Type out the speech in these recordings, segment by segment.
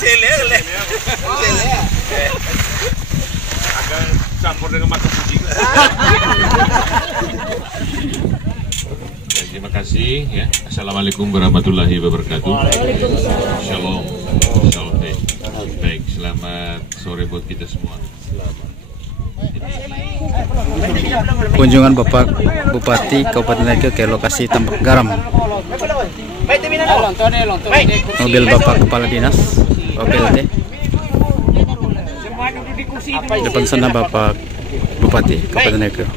Agak campur dengan mata kucing. Terima kasih ya. Assalamualaikum warahmatullahi wabarakatuh. Shalom. Shalom. Baik, selamat sore buat kita semua. Kunjungan Bapak Bupati Kabupaten Nagel ke lokasi tambak garam. Mobil Bapak Kepala Dinas OPLT. Depan sana Bapak Bupati Kabupaten Nagel.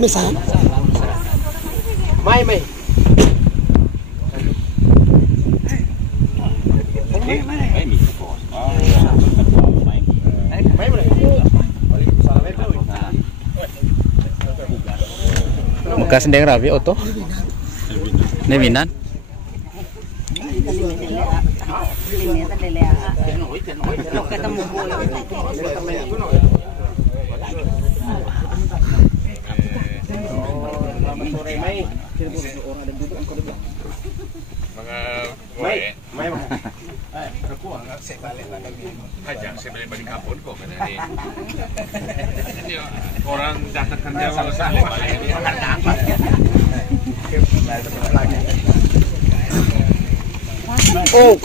Misal. Mai. Bekas ndeng rapi oto. Nevinan. Saya balik kampung kok ini. Orang datang kerja Oh,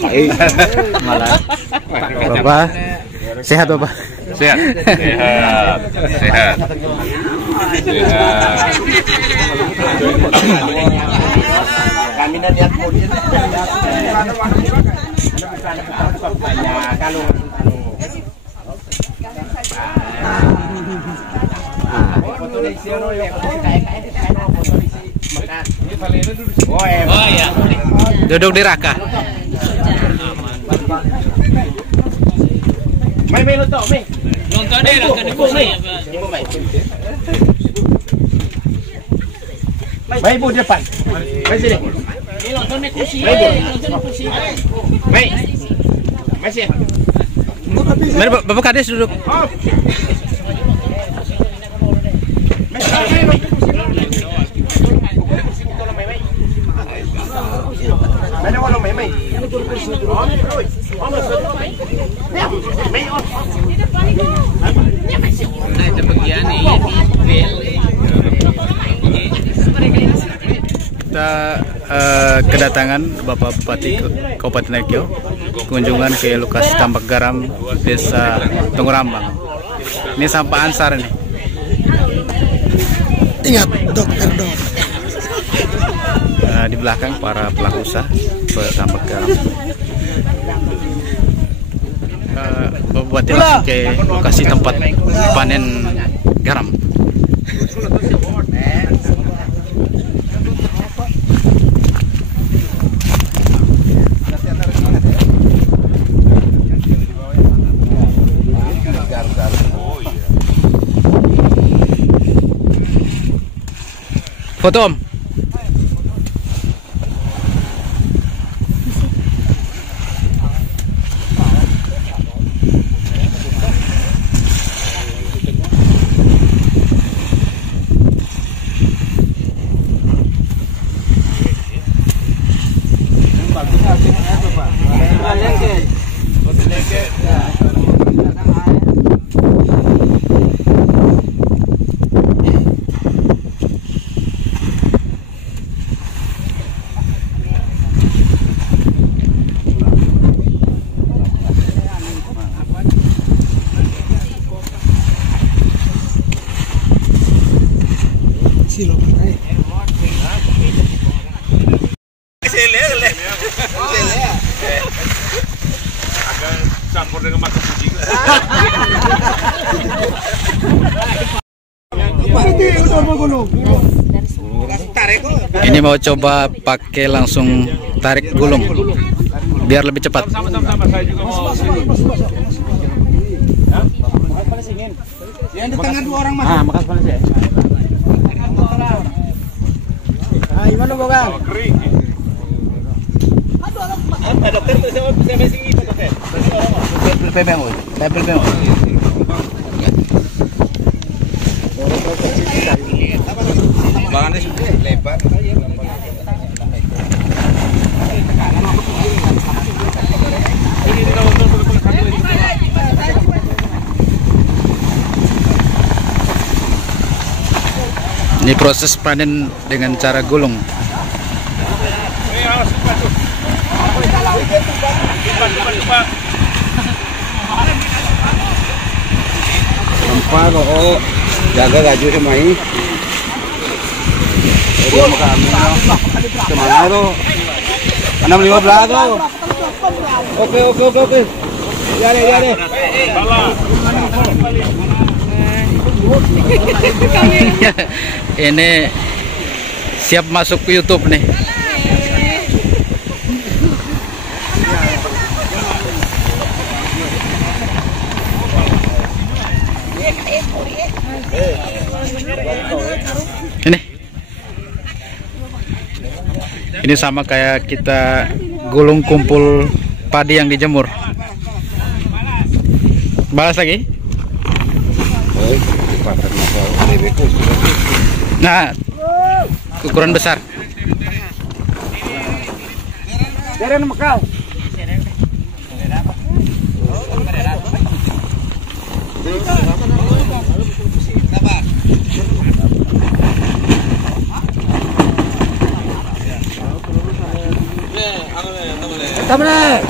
malah. Bapak, sehat Bapak? Sehat. Kami dan yang kemudian Oh ya. Duduk di raka. Mai lontok, Mai. Lontok deh, lontok di kursi. Mai bu depan. Mai sini. Ini lontok di kursi. Lontok di kursi. Mai sini. Mari Bapak Kades duduk. Kita kedatangan Bapak Bupati Kabupaten Nagel kunjungan ke lokasi tambak garam Desa Tungurambang. Ini sampah Ansar nih. Ingat dokter dong. Di belakang para pelaku usaha tambak garam. Bapak Bupati langsung ke lokasi tempat panen garam. Foto Om. agak campur dengan mata kucing. Ini mau coba pakai langsung tarik gulung biar lebih cepat. Sama-sama saya juga mau. Yang di tengah dua orang mas. Makasih panas ya. Gimana Bang? Kering. Dokter saya masih gitu dokter. Lambangannya lebar. Ini proses panen dengan cara gulung. Nampak kok jaga gaju sama ini. Dia mau kami kemana tuh? 6.15 tuh. Oke. Ya deh. Ini siap masuk ke YouTube nih. Ini sama kayak kita gulung kumpul padi yang dijemur. Balas lagi. Nah, ukuran besar. Deren mekal. Tamre.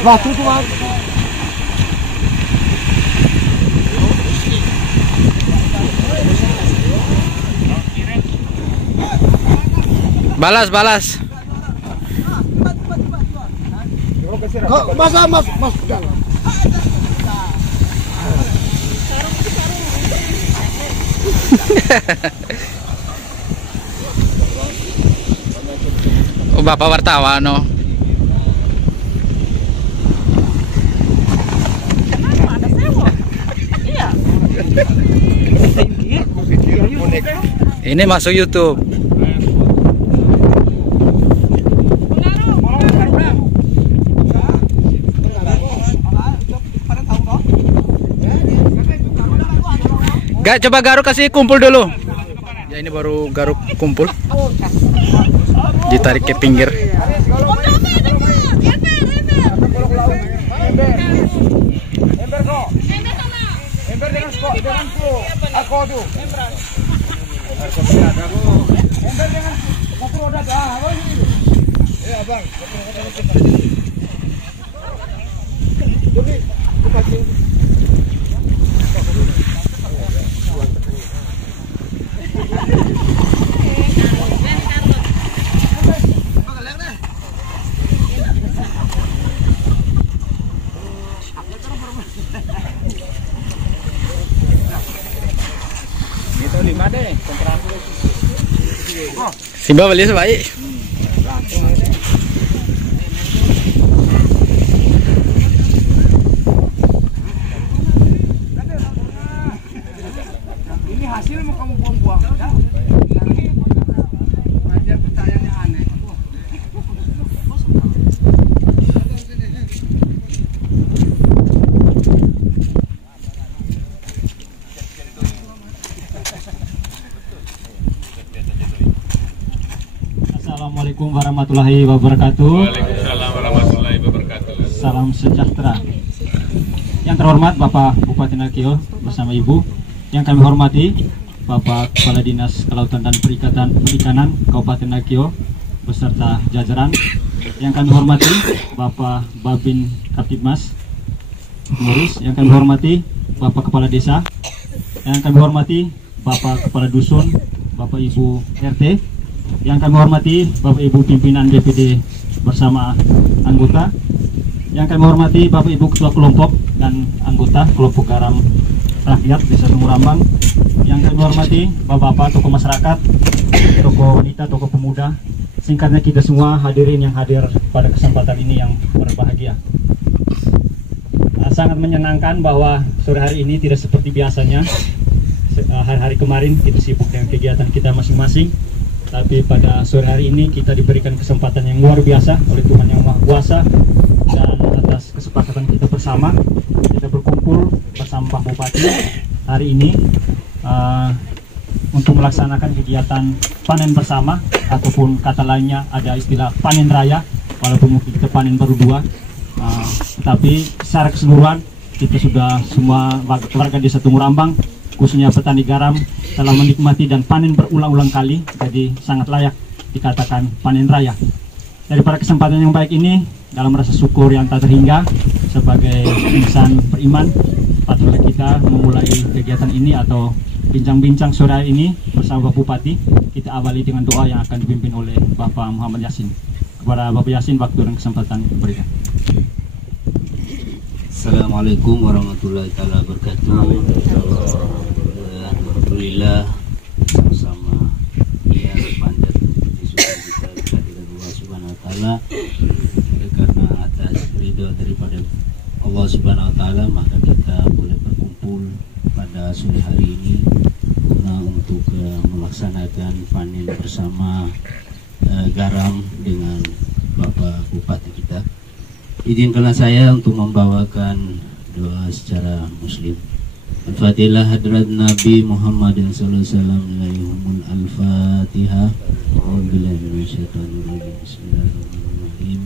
Waktu tuh. Balas. Mas. Oh, Bapak wartawan no. Ini masuk YouTube. Gak, coba garuk kasih kumpul dulu. Ya ini baru garuk kumpul. Ditarik ke pinggir. Simba beli sebaik. Ini hasil mau kamu buang-buang. Dia percayanya aneh. Assalamualaikum warahmatullahi wabarakatuh. Waalaikumsalam warahmatullahi wabarakatuh. Salam sejahtera. Yang terhormat Bapak Bupati Nakio bersama Ibu. Yang kami hormati Bapak Kepala Dinas Kelautan dan Perikanan Kabupaten Nakio beserta jajaran. Yang kami hormati Bapak Babin Kaptibmas Muris. Yang kami hormati Bapak Kepala Desa. Yang kami hormati Bapak Kepala Dusun, Bapak Ibu RT. Yang kami hormati Bapak Ibu pimpinan DPD bersama anggota. Yang kami hormati Bapak Ibu ketua kelompok dan anggota kelompok garam rakyat Desa Tungurambang. Yang kami hormati Bapak-bapak tokoh masyarakat, tokoh wanita, tokoh pemuda. Singkatnya kita semua hadirin yang hadir pada kesempatan ini yang berbahagia. Sangat menyenangkan bahwa sore hari ini tidak seperti biasanya. Hari-hari kemarin kita sibuk dengan kegiatan kita masing-masing. Tapi pada sore hari ini kita diberikan kesempatan yang luar biasa oleh Tuhan Yang Maha Kuasa dan atas kesepakatan kita bersama, kita berkumpul bersama Pak Bupati hari ini untuk melaksanakan kegiatan panen bersama, ataupun kata lainnya ada istilah panen raya, walaupun mungkin kita panen baru 2, tetapi secara keseluruhan kita sudah semua warga desa Tungurambang, khususnya petani garam, telah menikmati dan panen berulang-ulang kali, jadi sangat layak dikatakan panen raya. Daripada kesempatan yang baik ini, dalam rasa syukur yang tak terhingga sebagai insan beriman, patutlah kita memulai kegiatan ini atau bincang-bincang sore ini bersama Bapak Bupati. Kita awali dengan doa yang akan dipimpin oleh Bapak Muhammad Yasin. Kepada Bapak Yasin, waktu dan kesempatan diberikan. Assalamualaikum warahmatullahi wabarakatuh. Alhamdulillah bersama ya panjat sudah kita kehadiran Allah Subhanahu Wa Taala, karena atas ridho daripada Allah Subhanahu Wa Taala maka kita boleh berkumpul pada sore hari ini untuk melaksanakan panen bersama garam dengan Bapak Bupati kita. Izinkanlah saya untuk membawakan doa secara muslim. Al-Fatihah hadrat Nabi Muhammad sallallahu alaihi wasallam. Al-Fatihah. A'udzubillahi minasyaitonir rajim. Bismillahirrahmanirrahim.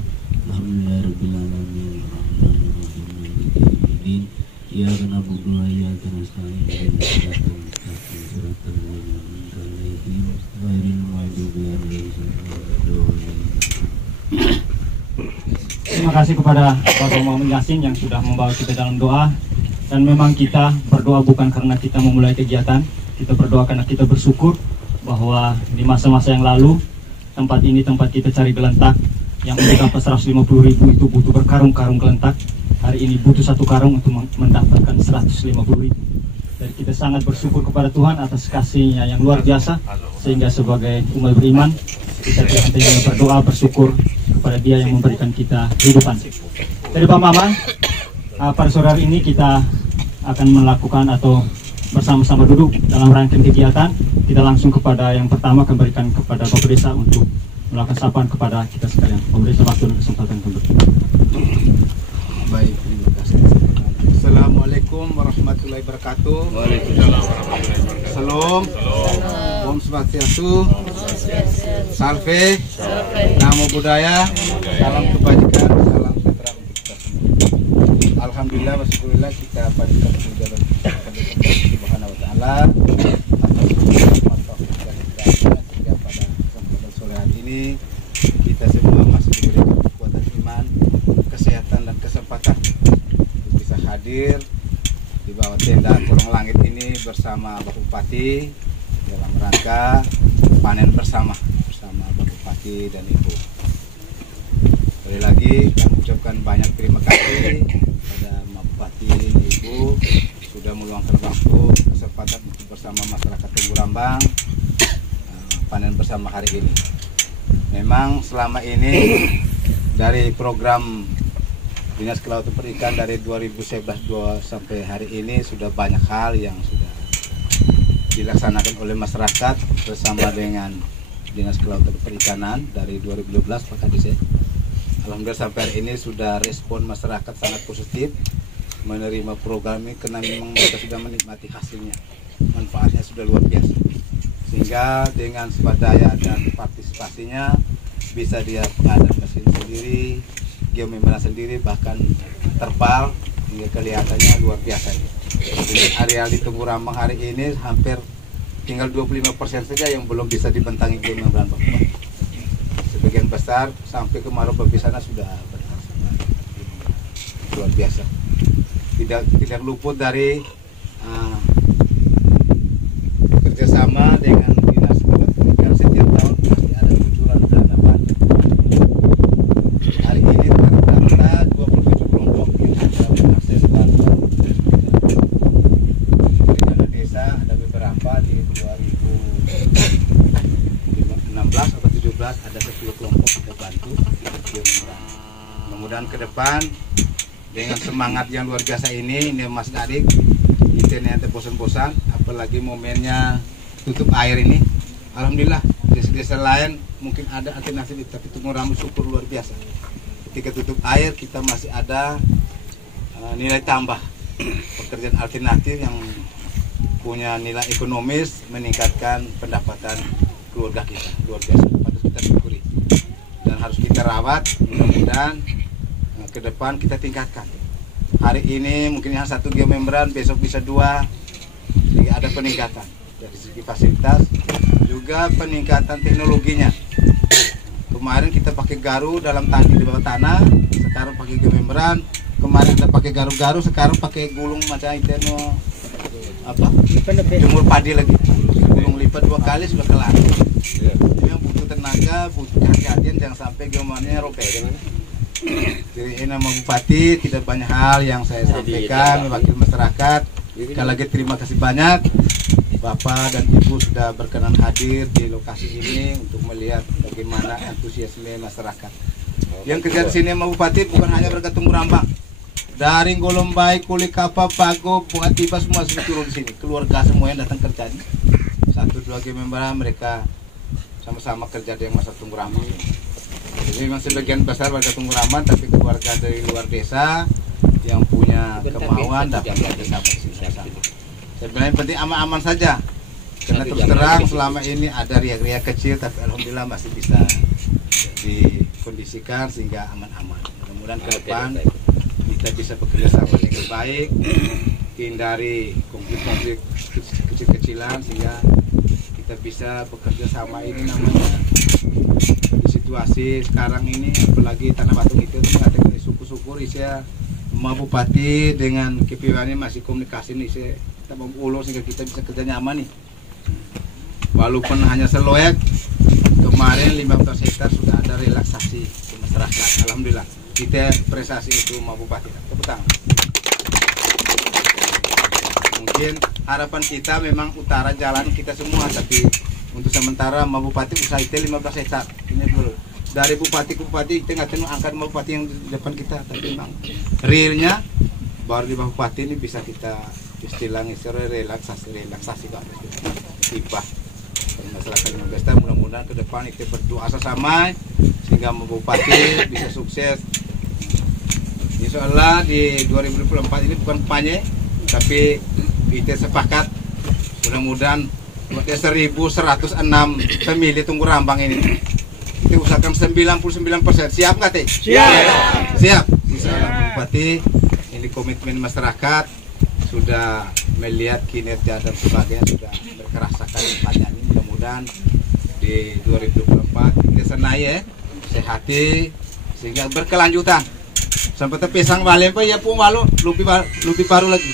Alhamdulillahirabbil alamin. Arrahmanirrahim. Maliki yaumiddin. Iyyaka na'budu wa iyyaka nasta'in. Ihdinas siratal mustaqim. Ghairil maghdubi 'alaihim waladdallin. Terima kasih kepada Bapak Muhammad Yasin yang sudah membawa kita dalam doa. Dan memang kita berdoa bukan karena kita memulai kegiatan, kita berdoa karena kita bersyukur bahwa di masa-masa yang lalu tempat ini tempat kita cari gelentak yang untuk dapat 150.000 itu butuh berkarung-karung gelentak. Hari ini butuh 1 karung untuk mendapatkan 150.000. Jadi kita sangat bersyukur kepada Tuhan atas kasih-Nya yang luar biasa, sehingga sebagai umat beriman kita tidak berdoa bersyukur kepada Dia yang memberikan kita kehidupan. Dari Pak Maman, pada sore hari ini kita akan melakukan atau bersama-sama duduk dalam rangkaian kegiatan. Kita langsung kepada yang pertama akan berikan kepada Bapak Desa untuk melakukan sapaan kepada kita sekalian. Bapak Desa, waktu dan kesempatan kembali. Baik, terima kasih. Assalamualaikum warahmatullahi wabarakatuh. Waalaikumsalam warahmatullahi wabarakatuh. Salam. Om Swastiastu. Salve. Namo Buddhaya. Salam kebajikan. Salam sejahtera untuk kita semua. Alhamdulillah wasyukurillah kita panjatkan kemuliaan Subhanahu wa taala atas rahmat taufik dan hidayahnya sehingga pada kesempatan sore hari ini kita semua masih diberikan kekuatan iman, kesehatan dan kesempatan untuk bisa hadir di bawah tenda Kolong Langit ini bersama Bapak Bupati dalam rangka panen bersama Bapak Bupati dan Ibu. Sekali lagi kami ucapkan banyak terima kasih kepada Bapak Bupati dan Ibu sudah meluangkan waktu kesempatan untuk bersama masyarakat Tungurambang panen bersama hari ini. Memang selama ini dari program Dinas Kelautan Perikanan dari 2011 sampai hari ini sudah banyak hal yang sudah dilaksanakan oleh masyarakat bersama dengan Dinas Kelautan Perikanan dari 2012 Pak Kadis. Alhamdulillah sampai hari ini sudah respon masyarakat sangat positif menerima program ini karena memang mereka sudah menikmati hasilnya, manfaatnya sudah luar biasa, sehingga dengan swadaya dan partisipasinya bisa dia pengadaan mesin sendiri, geomembran sendiri, bahkan terpal hingga kelihatannya luar biasa. Jadi area di Tungurambang hari ini hampir tinggal 25% saja yang belum bisa dibentangi geomembran Pak. Sebagian besar sampai ke Marobabi sana sudah luar biasa. Tidak luput dari kerjasama dengan Dinas Kelautan Perikanan. Setiap tahun pasti ada kucuran dana bantu. Hari ini terdata 27 kelompok yang sudah mengakses bantuan dana desa. Ada beberapa di 2016 atau 17 ada 10 kelompok kita bantu. Mudah-mudahan ke depan dengan semangat yang luar biasa ini Mas Adik, internet bosan-bosan, apalagi momennya tutup air ini. Alhamdulillah desa-desa lain mungkin ada alternatif, tapi Tungurambang syukur luar biasa. ketika tutup air kita masih ada nilai tambah pekerjaan alternatif yang punya nilai ekonomis, meningkatkan pendapatan keluarga kita. Luar biasa, patut kita syukuri dan harus kita rawat. Mudah-mudahan ke depan kita tingkatkan. Hari ini mungkin yang 1 geomembran, besok bisa 2, sehingga ada peningkatan dari segi fasilitas, juga peningkatan teknologinya. Kemarin kita pakai garu dalam tangki di bawah tanah, sekarang pakai geomembran. Kemarin ada pakai garu-garu, sekarang pakai gulung macam itu jemur padi lagi. Gulung lipat 2 kali sudah kelar. Yang butuh tenaga, butuh kehati-hatian, jangan sampai geombangnya robek. Jadi ini nama Bupati, tidak banyak hal yang saya sampaikan mewakili masyarakat. Sekali lagi terima kasih banyak Bapak dan Ibu sudah berkenan hadir di lokasi ini untuk melihat bagaimana antusiasme masyarakat. Yang kerja di sini sama Bupati bukan hanya bergantung Rambang. Dari Golombai, Kulikapa, Pago, Bunga Tiba semua sudah turun di sini. Keluarga semua yang datang kerja. 1-2 geomembran mereka sama-sama kerja di masa Tunggu Rambang. Jadi memang sebagian besar warga Tunggu Rambang, tapi keluarga dari luar desa yang punya kemauan dapat bersama. Sebenarnya penting aman-aman saja. Karena terus terang selama ini ada riak-riak kecil, tapi alhamdulillah masih bisa dikondisikan sehingga aman-aman. Mudah-mudahan ke depan kita bisa bekerja sama dengan baik, hindari konflik-konflik kecil-kecilan sehingga kita bisa bekerja sama. Ini namanya di situasi sekarang ini, apalagi Tanah Batu itu mengatakan syukur-syukur saya Bupati dengan KPW ini masih komunikasi nih, kita mau ulur sehingga kita bisa kerja nyaman nih. Walaupun hanya seloek, kemarin 15 hektar sudah ada relaksasi ke masyarakat. Alhamdulillah kita prestasi itu Bupati. Tepuk tangan. Mungkin harapan kita memang utara jalan kita semua, tapi untuk sementara Bupati usaha itu 15 hektar. Ini dulu. Dari bupati ke bupati kita nggak tahu angkat bupati yang di depan kita, tapi memang realnya baru di Bupati ini bisa kita istilahnya relaksasi Pak. Tiba masyarakat Indonesia, mudah-mudahan ke depan kita berdoa sama sehingga Bupati bisa sukses. Insya Allah di 2024 ini bukan kampanye, tapi kita sepakat mudah-mudahan 1.106 pemilih Tunggu Rambang ini kita usahakan 99%. Siap nggak teh? Siap. Insya Allah Bupati ini komitmen masyarakat, sudah melihat kinerja dan sebagainya, sudah berkerasakan kampanye ini. Mudah-mudahan di 2024 kita senai ya, sehati sehingga berkelanjutan. Sampai terpisang balik apa ya pun walau lebih baru lagi.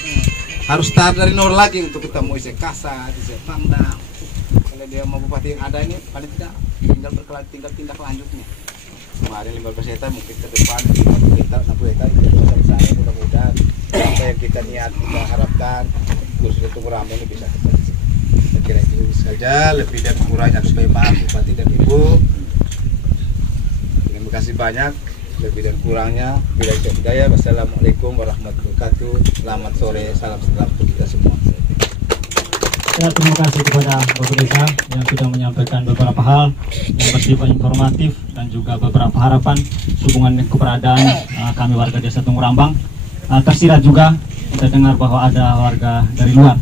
Harus start dari nol lagi untuk ketemu isi kasa, isi pangdam. Kalau dia mau Bupati yang ada ini paling tidak tinggal tindak lanjutnya. Kemarin 15 hektar, mungkin ke depan 50 hektar, 60 hektar itu bisa di sana. Mudah-mudahan apa yang kita niat, kita harapkan khususnya Tunggu Rambang ini bisa terjadi. Saya kira itu saja, lebih dan kurangnya supaya maaf Bupati dan Ibu. Terima kasih banyak. Lebih dan kurangnya bila hidayah. Wassalamualaikum warahmatullahi wabarakatuh. Selamat sore, salam sejahtera untuk kita semua. Ya, terima kasih kepada Bapak Desa yang sudah menyampaikan beberapa hal yang bersifat informatif dan juga beberapa harapan hubungan keberadaan kami warga Desa Tunggu Rambang. Tersirat juga kita dengar bahwa ada warga dari luar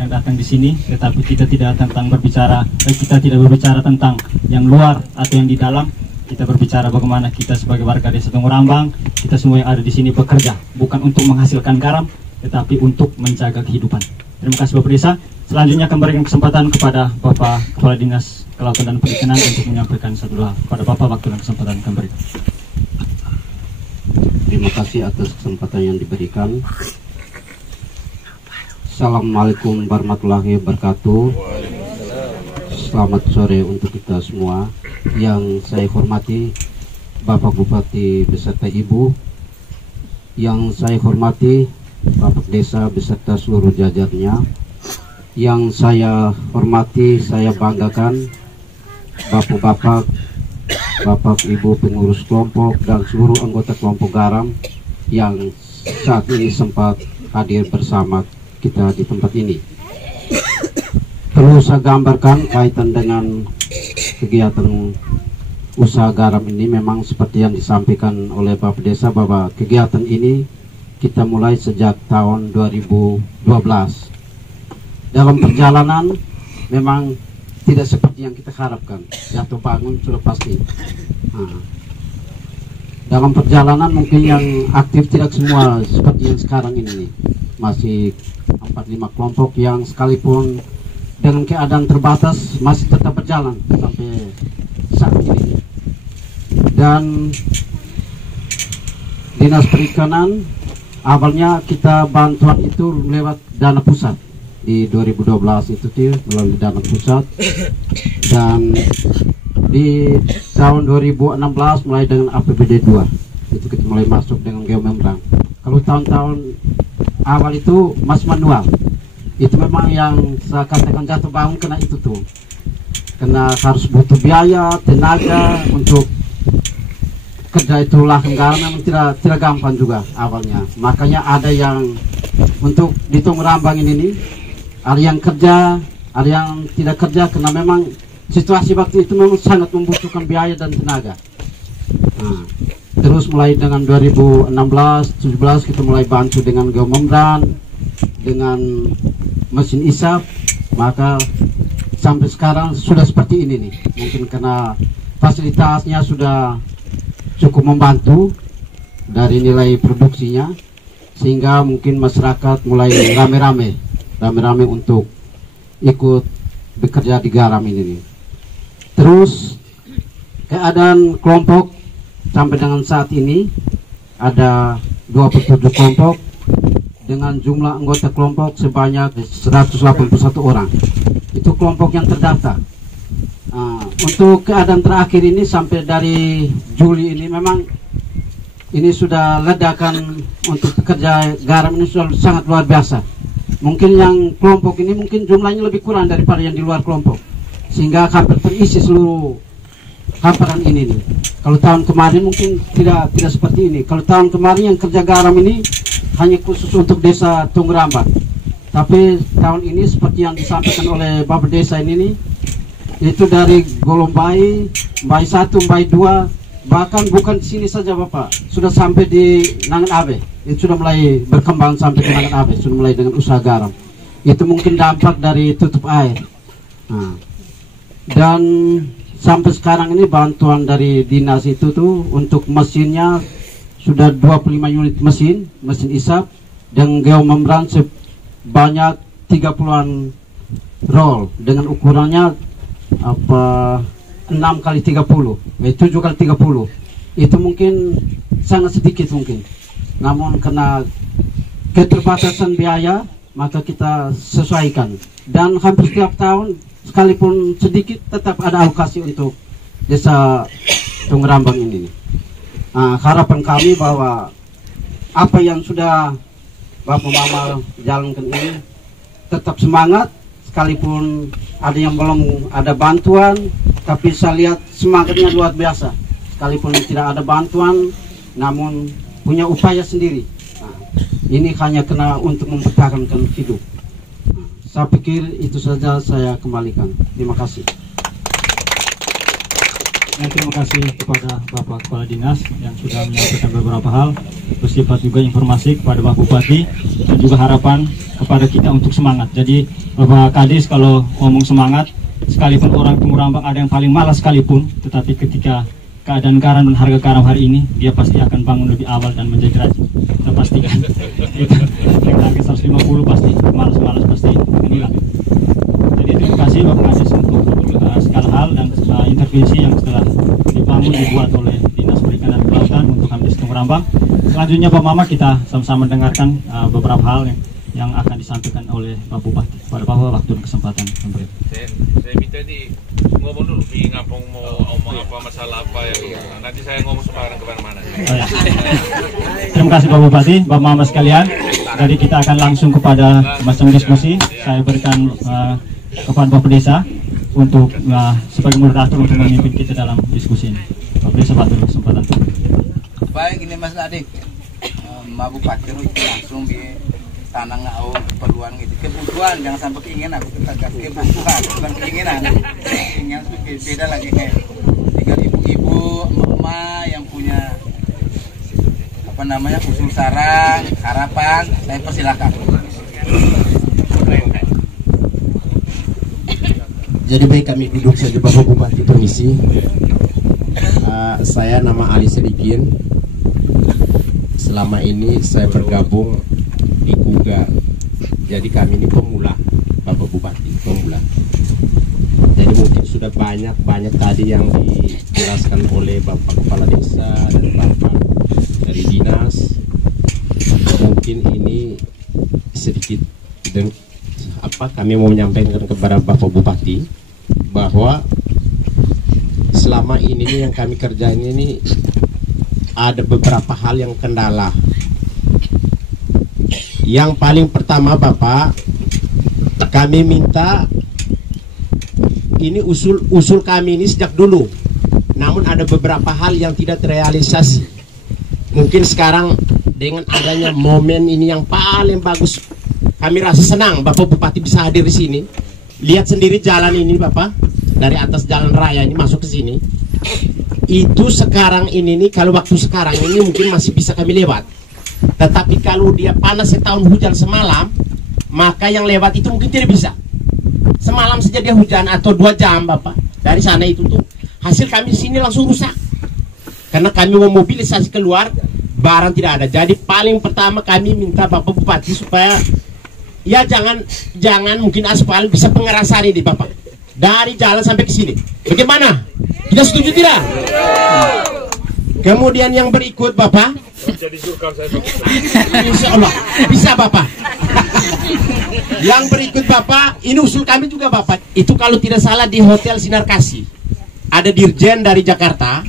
yang datang di sini, tetapi kita tidak berbicara tentang yang luar atau yang di dalam. Kita berbicara bagaimana kita sebagai warga Desa Tunggu Rambang, kita semua yang ada di sini bekerja bukan untuk menghasilkan garam, tetapi untuk menjaga kehidupan. Terima kasih Bapak Desa. Selanjutnya akan berikan kesempatan kepada Bapak Kepala Dinas Kelautan dan Perikanan untuk menyampaikan satu hal. Kepada Bapak, waktu dan kesempatan akan berikan. Terima kasih atas kesempatan yang diberikan. Assalamualaikum warahmatullahi wabarakatuh. Selamat sore untuk kita semua. Yang saya hormati Bapak Bupati beserta Ibu, yang saya hormati Bapak Desa beserta seluruh jajarnya, yang saya hormati, saya banggakan Bapak-bapak, Bapak Ibu pengurus kelompok dan seluruh anggota kelompok garam yang saat ini sempat hadir bersama kita di tempat ini. Perlu saya gambarkan kaitan dengan kegiatan usaha garam ini memang seperti yang disampaikan oleh Bapak Desa bahwa kegiatan ini kita mulai sejak tahun 2012. Dalam perjalanan memang tidak seperti yang kita harapkan, jatuh bangun sudah pasti. Dalam perjalanan mungkin yang aktif tidak semua seperti yang sekarang ini, masih 4-5 kelompok yang sekalipun dengan keadaan terbatas masih tetap berjalan sampai saat ini. Dan Dinas Perikanan awalnya kita bantuan itu lewat dana pusat di 2012 itu melalui dana pusat, dan di tahun 2016 mulai dengan APBD 2 itu kita mulai masuk dengan geomembran. Kalau tahun-tahun awal itu masih manual, itu memang yang saya katakan jatuh bangun kena itu tuh, karena harus butuh biaya, tenaga untuk kerja itu lahan garam memang tidak gampang juga awalnya. Makanya ada yang untuk di Tung Rambang ini ada yang kerja, ada yang tidak kerja, karena memang situasi waktu itu memang sangat membutuhkan biaya dan tenaga. Terus mulai dengan 2016-17 kita mulai bantu dengan geomembran, dengan mesin isap, maka sampai sekarang sudah seperti ini nih. Mungkin karena fasilitasnya sudah cukup membantu dari nilai produksinya, sehingga mungkin masyarakat mulai rame-rame untuk ikut bekerja di garam ini. Terus keadaan kelompok sampai dengan saat ini ada 27 kelompok dengan jumlah anggota kelompok sebanyak 181 orang. Itu kelompok yang terdaftar. Untuk keadaan terakhir ini sampai dari Juli ini memang ini sudah ledakan untuk pekerja garam ini sudah sangat luar biasa. Mungkin yang kelompok ini mungkin jumlahnya lebih kurang daripada yang di luar kelompok, sehingga hampir terisi seluruh hamparan ini nih. Kalau tahun kemarin mungkin tidak seperti ini. Kalau tahun kemarin yang kerja garam ini hanya khusus untuk desa Tung Rambang, tapi tahun ini seperti yang disampaikan oleh Bapak Desa ini nih, itu dari Golombai, Mbai 1, Mbai 2, bahkan bukan di sini saja Bapak, sudah sampai di Nangan Abe. Itu sudah mulai berkembang sampai ke Nangan Abe, sudah mulai dengan usaha garam. Itu mungkin dampak dari tutup air. Dan sampai sekarang ini bantuan dari dinas itu tuh untuk mesinnya sudah 25 unit mesin isap, dan geomembran sebanyak 30-an roll dengan ukurannya 6 kali 30, 7 kali 30. Itu mungkin sangat sedikit mungkin, namun karena keterbatasan biaya maka kita sesuaikan, dan hampir setiap tahun sekalipun sedikit tetap ada alokasi untuk desa Tung Rambang ini. Harapan kami bahwa apa yang sudah Bapak Mama jalankan ini tetap semangat, sekalipun ada yang belum ada bantuan, tapi saya lihat semangatnya luar biasa. Sekalipun tidak ada bantuan, namun punya upaya sendiri. Ini hanya kena untuk mempertahankan hidup. Saya pikir itu saja saya kembalikan. Terima kasih. Terima kasih kepada Bapak Kepala Dinas yang sudah menyampaikan beberapa hal, bersifat juga informasi kepada Bapak Bupati, dan juga harapan kepada kita untuk semangat. Jadi Bapak Kadis kalau ngomong semangat, sekalipun orang Tung Rambang ada yang paling malas sekalipun, tetapi ketika keadaan garam dan harga garam hari ini, dia pasti akan bangun lebih awal dan menjadi rajin. Kita pastikan. Yang harga 150 pasti malas-malas pasti hilang. Jadi terima kasih Bapak Kadis untuk segala hal dan intervensi yang telah dibuat oleh Dinas Perikanan dan Kelautan untuk Hamdes Tung Rambang. Selanjutnya Pak Mama, kita sama-sama mendengarkan beberapa hal yang akan disampaikan oleh Pak Bupati. Pada Bapak waktu dan kesempatan. Saya minta ngomong dulu, ngapong mau ngomong apa, masalah apa ya, nanti saya ngomong sembarang kemana-mana. Terima kasih Pak Bupati, Bapak Mama sekalian. Jadi kita akan langsung kepada macam diskusi. Saya berikan kepada Bapak Desa untuk sebagai moderator untuk memimpin kita dalam diskusi ini. Bapak Desa, Pak, kesempatan. Baik, ini Mas Adik, Mbak Bupati itu langsung di tanah ngau keperluan gitu, kebutuhan, jangan sampai keinginan. Aku katakan kebutuhan, bukan keinginan. Keinginan itu beda lagi, kayak 3.000 ibu emak yang punya apa namanya usul saran, harapan, saya persilakan. Jadi baik, kami duduk saja Bapak Bupati, permisi. Saya nama Ali Sedikin. Selama ini saya bergabung di Kuga. Jadi kami ini pemula, Bapak Bupati, pemula. Jadi mungkin sudah banyak tadi yang dijelaskan oleh Bapak Kepala Desa dan Bapak dari dinas. Mungkin ini sedikit dan kami mau menyampaikan kepada Bapak Bupati bahwa selama ini yang kami kerjain ini ada beberapa hal yang kendala. Yang paling pertama Bapak, kami minta ini usul kami ini sejak dulu, namun ada beberapa hal yang tidak terrealisasi. Mungkin sekarang dengan adanya momen ini yang paling bagus, kami rasa senang Bapak Bupati bisa hadir di sini. Lihat sendiri jalan ini Bapak, dari atas jalan raya ini masuk ke sini. Itu sekarang ini nih, kalau waktu sekarang ini mungkin masih bisa kami lewat. Tetapi kalau dia panas setahun hujan semalam, maka yang lewat itu mungkin tidak bisa. Semalam saja dia hujan atau 2 jam Bapak, dari sana itu tuh hasil kami di sini langsung rusak. Karena kami mau mobilisasi keluar, barang tidak ada. Jadi paling pertama kami minta Bapak Bupati supaya ya jangan mungkin aspal, bisa pengerasan ini Bapak, dari jalan sampai ke sini. Bagaimana? Kita setuju tidak? Kemudian yang berikut Bapak, insya Allah bisa Bapak. Yang berikut Bapak, ini usul kami juga Bapak. Itu kalau tidak salah di Hotel Sinar Kasih ada dirjen dari Jakarta.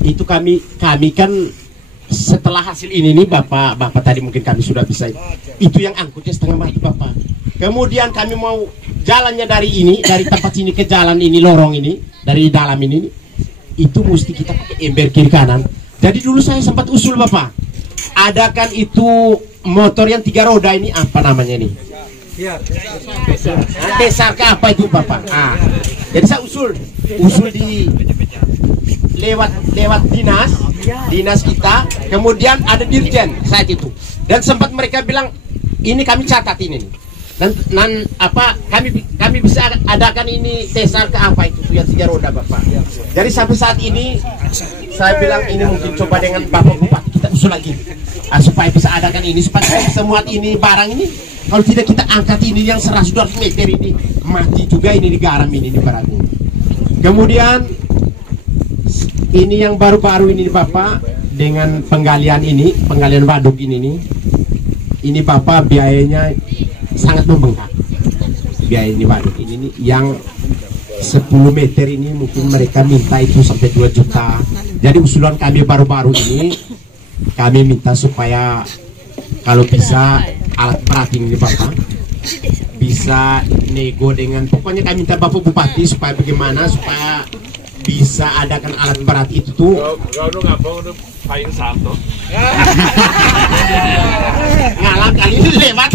Itu kami kan setelah hasil ini nih Bapak tadi mungkin kami sudah bisa. Itu yang angkutnya setengah mati Bapak. Kemudian kami mau jalannya dari tempat sini ke jalan ini, lorong ini, dari dalam ini, itu mesti kita pakai ember kiri kanan. Jadi dulu saya sempat usul Bapak, adakan itu motor yang 3 roda ini, apa namanya ini? Besar ke apa itu Bapak? Jadi saya usul di lewat dinas kita, kemudian ada dirjen saat itu, dan sempat mereka bilang ini kami catat ini, dan apa kami bisa adakan ini tesar ke apa itu yang 3 roda Bapak. Jadi sampai saat ini saya bilang ini mungkin coba dengan Bapak Bupati kita usul lagi supaya bisa adakan ini, supaya bisa muat ini barang ini. Kalau tidak kita angkat ini yang 100-200 meter ini mati juga ini digaram ini barang ini. Kemudian ini yang baru-baru ini Bapak, dengan penggalian waduk ini Bapak biayanya sangat membengkak. Biaya ini waduk ini yang 10 meter ini mungkin mereka minta itu sampai 2 juta. Jadi usulan kami baru-baru ini, kami minta supaya kalau bisa alat berat ini Bapak bisa nego dengan, pokoknya kami minta Bapak Bupati supaya bagaimana supaya bisa adakan alat berat itu tuh. Ngalah kali ini lewat.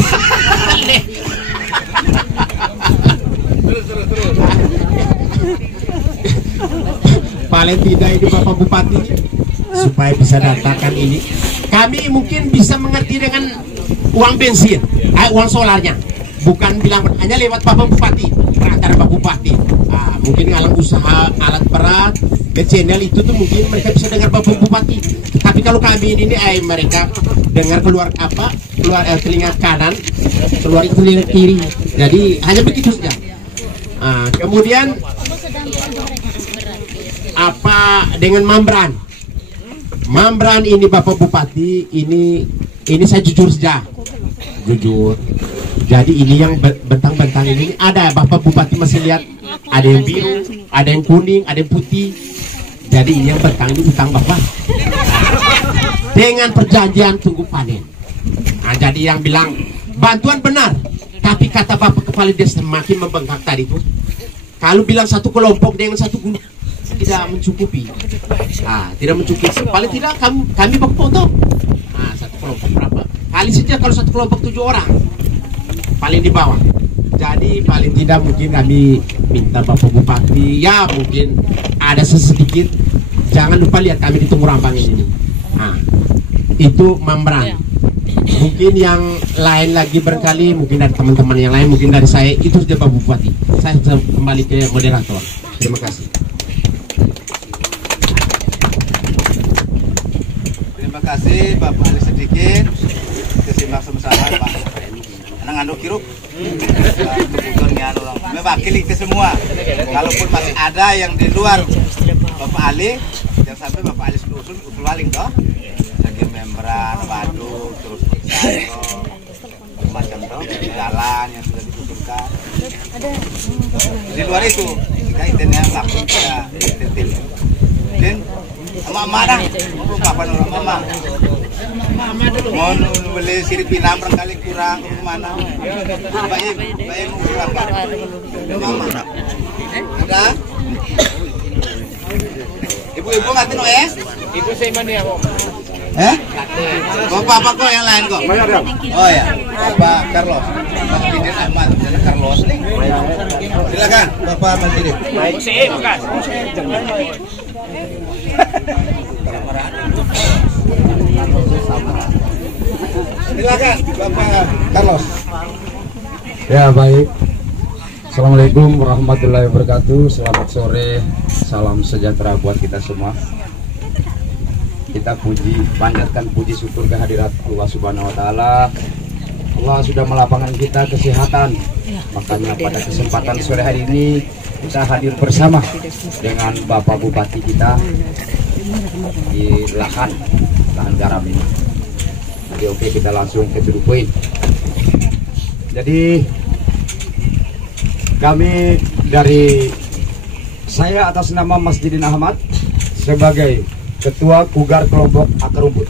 Paling tidak itu Bapak Bupati supaya bisa datakan ini. Kami mungkin bisa mengerti dengan uang bensin, uang solarnya. Bukan bilang hanya lewat Bapak Bupati, perantara Bapak Bupati. Mungkin ngalang usaha alat berat ke channel itu tuh mungkin mereka bisa dengar Bapak Bupati. Tapi kalau kami ini mereka dengar keluar telinga kanan, keluar telinga kiri. Jadi hanya begitu saja. Kemudian apa dengan membran ini Bapak Bupati, ini saya jujur saja, jujur. Jadi ini yang bentang-bentang ini ada Bapak Bupati masih lihat, ada yang biru, ada yang kuning, ada yang putih. Jadi ini yang bentang ini utang Bapak. Dengan perjanjian tunggu panen. Jadi yang bilang bantuan benar, tapi kata Bapak Kepala Desa semakin membengkak tadi itu. Kalau bilang satu kelompok dengan satu gunung tidak mencukupi. Tidak mencukupi. Paling tidak kami baku potong. Satu kelompok berapa? Kali saja kalau satu kelompok 7 orang. Paling di bawah. Jadi paling tidak mungkin kami minta Bapak Bupati, ya mungkin ada sedikit Jangan lupa lihat kami di Tunggul Rambang ini. Nah, itu membran. Mungkin yang lain lagi berkali, mungkin dari teman-teman yang lain, mungkin dari saya, itu sudah Pak Bupati. Saya kembali ke moderator. Terima kasih. Terima kasih Bapak Ali sedikit. Kesimak sama-sama Pak. Anak anduk kiruk. Kebutuhannya orang mewakili ke semua. Kalaupun masih ada yang di luar Bapak Ali, yang sampai Bapak Ali usul paling toh. Segi membran, waduk, terus macam toh, jalan yang sudah diusulkan. Di luar itu, jika intenya lakukan pada detail. Dan mama dah, apa orang mama? Mau beli sirip pinang barangkali kurang kemana? Baik mengurangkan. Mama, ada? Ibu-ibu ngerti no ya? Ibu saya mana ya, Om? Bapak kok yang lain kok? Oh ya, Bapak Carlos, Pak Didin Ahmad, dan Carlos nih. Silakan, Bapak Menteri. Saya bukan. Silakan, Bapak Carlos. Ya baik. Assalamualaikum warahmatullahi wabarakatuh. Selamat sore, salam sejahtera buat kita semua. Kita panjatkan puji syukur kehadirat Allah Subhanahu wa taala. Allah sudah melapangkan kita kesehatan. Makanya pada kesempatan sore hari ini kita hadir bersama dengan Bapak Bupati kita di lahan garam ini. Jadi oke, kita langsung ke to the point. Jadi kami dari saya atas nama Mas Didin Ahmad sebagai Ketua Kugar Kelompok Akar Rumput.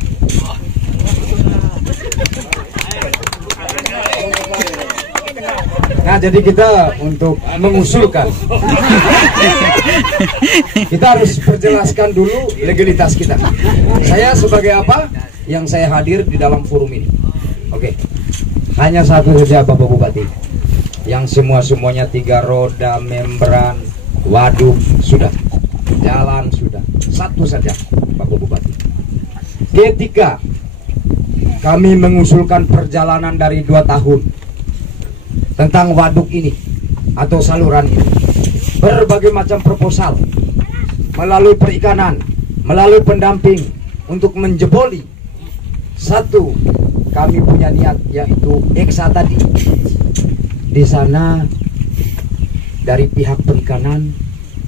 Nah, jadi kita untuk mengusulkan, kita harus perjelaskan dulu legalitas kita. Saya sebagai apa yang saya hadir di dalam forum ini. Oke, hanya satu saja Bapak Bupati, yang semuanya 3 roda, membran, waduk sudah, jalan sudah, satu saja Bapak Bupati. Ketika kami mengusulkan perjalanan dari 2 tahun tentang waduk ini atau saluran ini, berbagai macam proposal melalui perikanan, melalui pendamping untuk menjeboli. Satu, kami punya niat yaitu Eksa tadi. Di sana dari pihak perikanan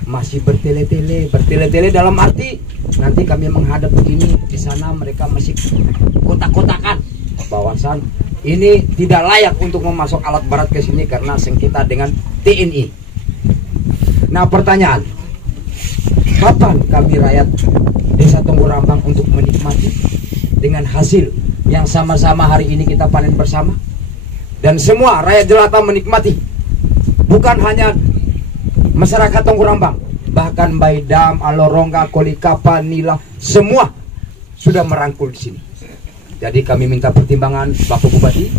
masih bertele-tele dalam arti nanti kami menghadap begini, di sana mereka masih kotak-kotakan bahwasan ini tidak layak untuk memasok alat berat ke sini karena sengketa dengan TNI. Nah, pertanyaan, kapan kami rakyat Desa Tunggul Rambang untuk menikmati dengan hasil yang sama-sama hari ini kita panen bersama? Dan semua rakyat jelata menikmati, bukan hanya masyarakat Tunggul Rambang, bahkan Baidam, Alorongga, Kolikapa, Nila, semua sudah merangkul di sini. Jadi kami minta pertimbangan Bapak Bupati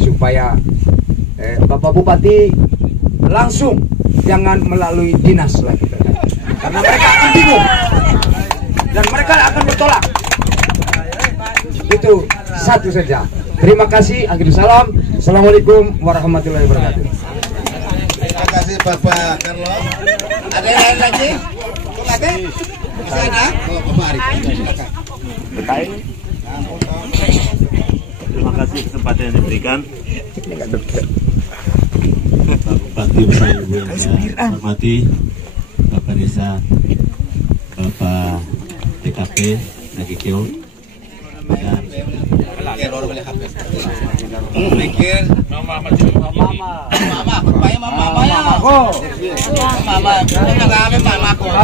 supaya Bapak Bupati langsung, jangan melalui dinas lagi, karena mereka akan bingung dan mereka akan bertolak. Itu satu saja. Terima kasih. Akhirul salam. Assalamualaikum warahmatullahi wabarakatuh. Terima kasih Bapak Carlos. Ada yang lain lagi? Kok ada? Bisa ada? Oh, Bapak Arif. Silakan. Terima kasih kesempatan yang diberikan. Pak Bupati bersama Ibu yang saya hormati, Bapak Desa, Bapak TKP, Nagikio, dan Mikir mama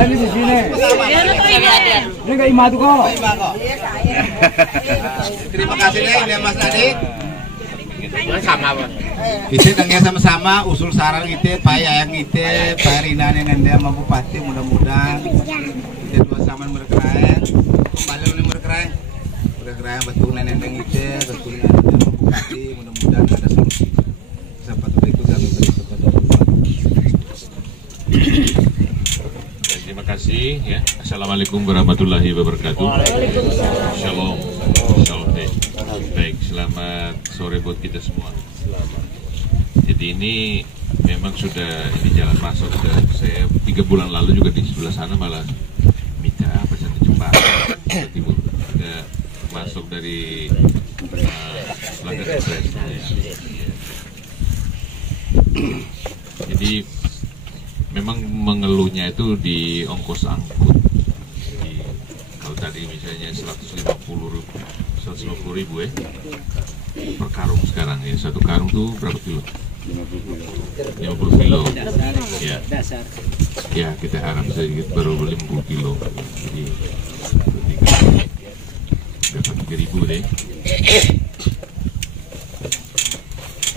ini di sini. Ini enggak imadu kok. Terima kasih nih Mas Nadi. Sama Pak. Kita tengah sama-sama usul saran kita, Pak Yayang kita, Pak Rina dengan dia sama Bupati, mudah-mudahan kita dua sama berkerayan, kembali berkerayan. Berkerayan betul nenek kita, betul nenek Bupati, mudah-mudahan ada solusi. Kesempatan berikut kami beri kepada Bupati. Terima kasih ya. Assalamualaikum warahmatullahi wabarakatuh. Shalom. Shalom. Baik, selamat sore buat kita semua. Jadi ini memang sudah ini jalan masuk. Saya 3 bulan lalu juga di sebelah sana malah minta apa satu jembatan timur sudah masuk dari Lagar Express. Jadi memang mengeluhnya itu di ongkos angkut. Kalau tadi misalnya 150 ribu ya per karung, sekarang ya satu karung tuh berapa kilo? 50 kilo. Ya kita harap sedikit baru 50 kilo. Jadi dapat 3.000 deh.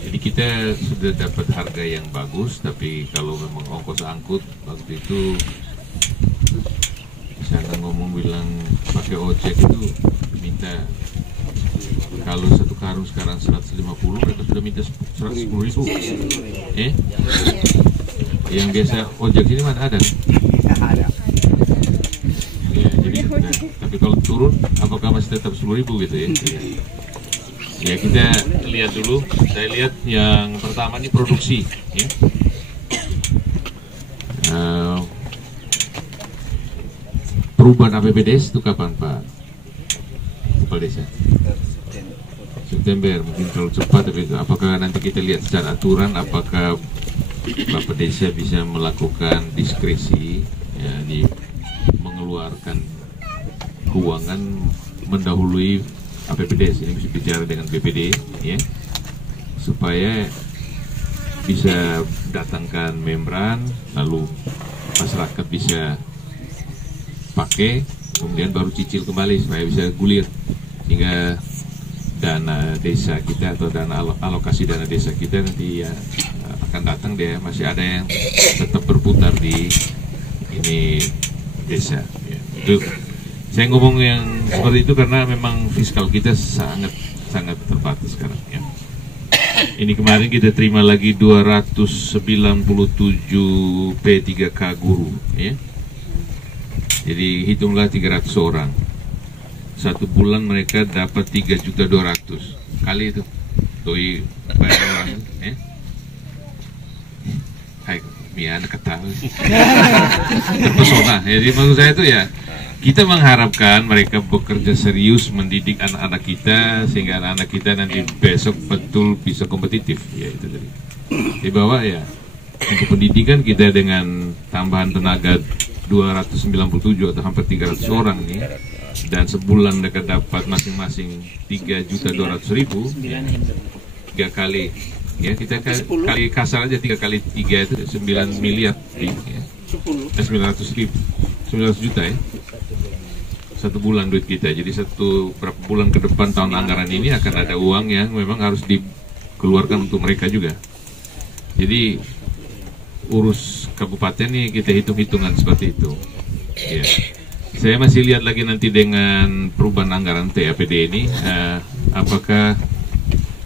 Jadi kita sudah dapat harga yang bagus, tapi kalau memang ongkos angkut waktu itu sana ngomong bilang pakai ojek itu minta, kalau satu karung sekarang 150, mereka sudah minta 110.000. Yang biasa ojek sini mana ada? Ya, jadi tapi kalau turun apakah masih tetap 10.000 gitu ya? Ya kita lihat dulu. Saya lihat yang pertama ini produksi ya. Perubahan APBDes itu kapan Pak Kepala Desa? September, mungkin terlalu cepat, tapi apakah nanti kita lihat secara aturan apakah Bapak Desa bisa melakukan diskresi ya, di mengeluarkan keuangan mendahului APBDes. Ini bisa bicara dengan BPD ya, supaya bisa datangkan membran, lalu masyarakat bisa pakai, kemudian baru cicil kembali supaya bisa gulir, sehingga dana desa kita atau dana alokasi dana desa kita nanti ya akan datang deh, masih ada yang tetap berputar di ini desa ya. Itu saya ngomong yang seperti itu karena memang fiskal kita sangat terbatas sekarang ya. Ini kemarin kita terima lagi 297 P3K guru ya. Jadi hitunglah 300 orang. Satu bulan mereka dapat 3.200.000 kali itu. Doi bayar orang ya. Hai, Mia anak ketahui. Terpesona. Jadi maksud saya itu ya, kita mengharapkan mereka bekerja serius mendidik anak-anak kita sehingga anak-anak kita nanti besok betul bisa kompetitif ya, itu tadi. Di bawah ya, untuk pendidikan kita dengan tambahan tenaga 297 atau hampir 300 orang nih, dan sebulan mereka dapat masing-masing 3.200.000 ya, 3 kali ya, kita kali kasar aja 3 kali 3 itu 9 miliar ya, 900 juta ya, satu bulan duit kita. Jadi berapa bulan ke depan tahun anggaran ini akan ada uang yang memang harus dikeluarkan untuk mereka juga. Jadi urus kabupaten nih kita hitung-hitungan seperti itu ya. Saya masih lihat lagi nanti dengan perubahan anggaran TAPD ini apakah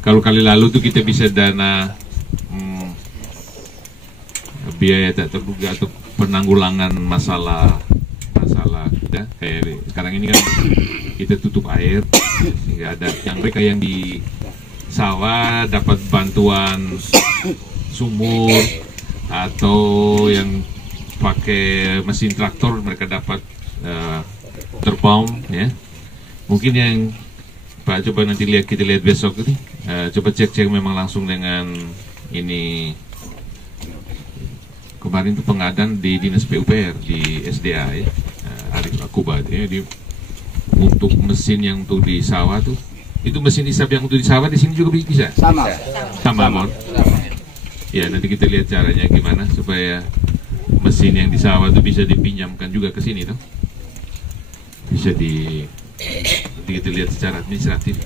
kalau kali lalu tuh kita bisa dana biaya tak terduga atau penanggulangan masalah kita kayak sekarang ini kan kita tutup air sehingga ada yang mereka yang di sawah dapat bantuan sumur, atau yang pakai mesin traktor mereka dapat terpom ya. Mungkin yang Pak coba nanti kita lihat besok ini, coba cek memang langsung dengan ini. Kemarin itu pengadaan di Dinas PUPR di SDA ya, Arif Akubat ya, untuk mesin yang untuk di sawah tuh, itu mesin isap yang untuk di sawah di sini juga bisa? Sama. Ya nanti kita lihat caranya gimana supaya mesin yang di sawah itu bisa dipinjamkan juga ke sini tuh. Bisa nanti kita lihat secara administratif.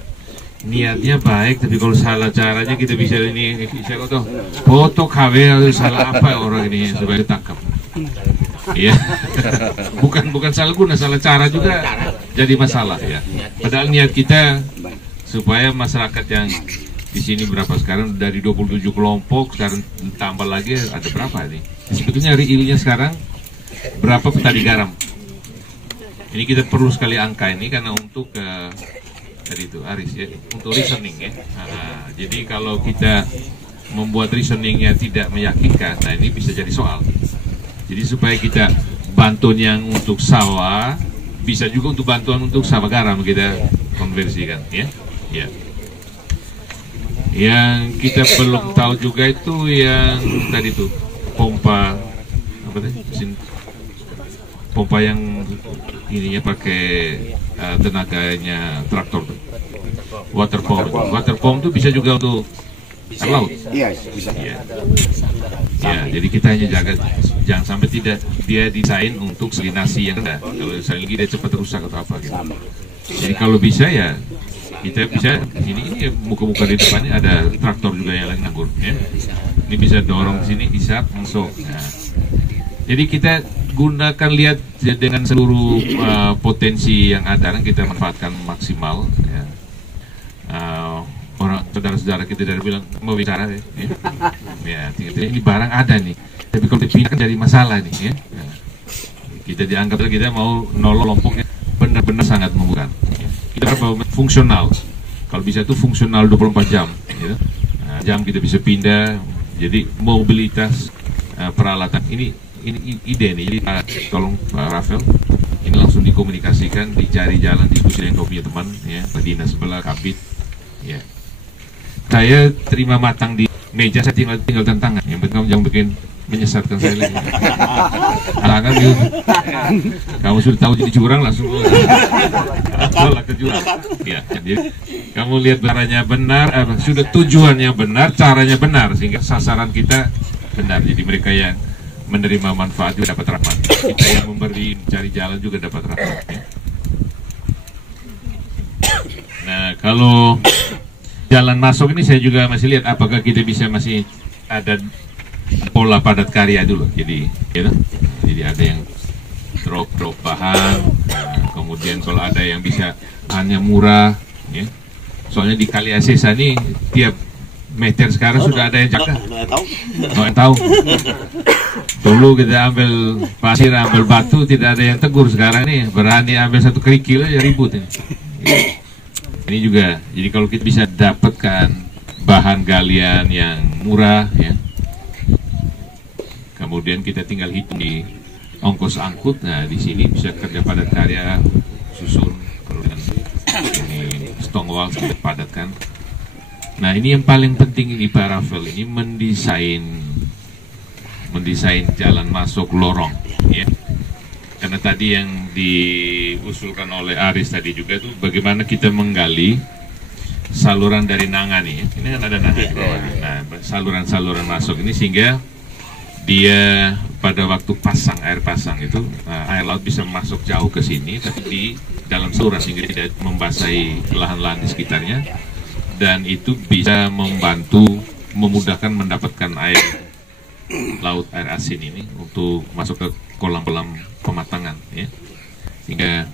Niatnya baik, tapi kalau salah caranya kita bisa saya kata foto KW atau salah apa orang ini supaya ditangkap. Iya. bukan salah guna, salah cara juga jadi masalah ya. Padahal niat kita supaya masyarakat yang di sini berapa sekarang, dari 27 kelompok sekarang tambah lagi ada berapa nih? Sebetulnya realnya sekarang berapa petani garam Ini kita perlu sekali angka ini karena untuk tadi itu Aris ya, untuk reasoning ya. Jadi kalau kita membuat reasoningnya tidak meyakinkan, nah ini bisa jadi soal. Jadi supaya kita bantuan yang untuk sawah bisa juga untuk bantuan untuk sawah garam kita konversikan ya. Ya. Yang kita belum tahu juga itu yang tadi tuh pompa apa tadi mesin pompa yang ininya pakai tenaganya traktor tuh. Water pump tuh bisa juga untuk air laut. Iya, bisa. Ya. Ya, jadi kita hanya jaga jangan sampai tidak dia desain untuk salinasi yang rendah. Kalau saling dia cepat rusak atau apa gitu. Jadi kalau bisa ya kita bisa ini muka-muka di depannya ada traktor juga yang lagi nganggur ya. Ini bisa dorong ke sini, isap masuk. Nah, jadi kita gunakan lihat dengan seluruh potensi yang ada, kita manfaatkan maksimal. Ya. Orang saudara-saudara kita dari bilang mau bicara ya. Ini barang ada nih, tapi kalau dipindahkan dari masalah nih ya. Nah, kita dianggap kita mau nolong kelompoknya benar-benar sangat membutuhkan. Ya. Kita fungsional, kalau bisa itu fungsional 24 jam. Ya. Nah, jam kita bisa pindah, jadi mobilitas peralatan ini ide nih. Jadi tolong Pak Rafael ini langsung dikomunikasikan, dicari jalan diskusi dengan punya teman ya, dinas sebelah Kabit ya. Saya terima matang di meja, saya tinggal tantangan. Yang penting kamu jangan bikin menyesatkan saya lagi. Alangan gitu. Kamu sudah tahu jadi curang langsung ke jurang. Ya, jadi kamu lihat caranya benar, sudah tujuannya benar, caranya benar sehingga sasaran kita benar. Jadi mereka yang menerima manfaat juga dapat rahmat. Kita yang memberi cari jalan juga dapat rahmat. Ya. Nah, kalau jalan masuk ini saya juga masih lihat apakah kita bisa masih ada pola padat karya dulu. Jadi, gitu. Jadi ada yang drop bahan, kemudian kalau ada yang bisa hanya murah, ya. Soalnya di Kali Asesa ini tiap meter sekarang sudah ada yang jaga. Nggak tahu. Dulu kita ambil pasir, ambil batu, tidak ada yang tegur. Sekarang nih berani ambil satu kerikil aja ribut ini. Ini juga, jadi kalau kita bisa dapatkan bahan galian yang murah, ya, kemudian kita tinggal hitung di ongkos angkut, nah di sini bisa kerja padat karya, susun, kemudian ini stone wall kita padatkan. Nah ini yang paling penting ini Pak Rafael ini mendesain jalan masuk lorong, ya. Karena tadi yang diusulkan oleh Aris tadi juga itu bagaimana kita menggali saluran dari Nanga nih. Ini kan ada Nanga di bawah. Nah, saluran-saluran masuk ini sehingga dia pada waktu air pasang itu air laut bisa masuk jauh ke sini tapi di dalam saluran sehingga tidak membasahi lahan-lahan di sekitarnya dan itu bisa memudahkan mendapatkan air laut, air asin ini untuk masuk ke kolam-kolam pematangan ya. Sehingga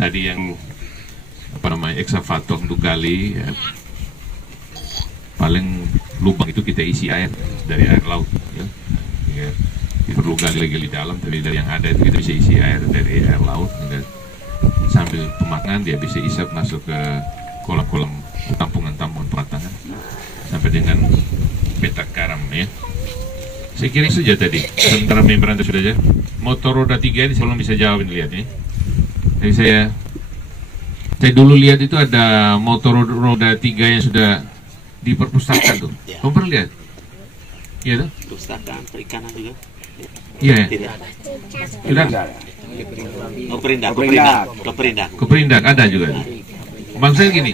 tadi yang eksavator untuk gali ya, paling lubang itu kita isi air dari air laut ya. Sehingga perlu gali lagi di dalam, tapi dari yang ada itu kita bisa isi air dari air laut sehingga sambil pematangan dia bisa isap masuk ke kolam-kolam tampungan-tampungan pematangan sampai dengan petak garam ya. Saya kira saja tadi, sementara membran sudah aja. Motor roda 3 ini sebelum bisa jawab ini lihat ya. Jadi saya dulu lihat itu ada motor roda 3 yang sudah di perpustakaan tuh. Kamu pernah lihat? Iya tuh? Perpustakaan perikanan juga. Iya. Sudah? Keperindak ada juga. Maksudnya gini,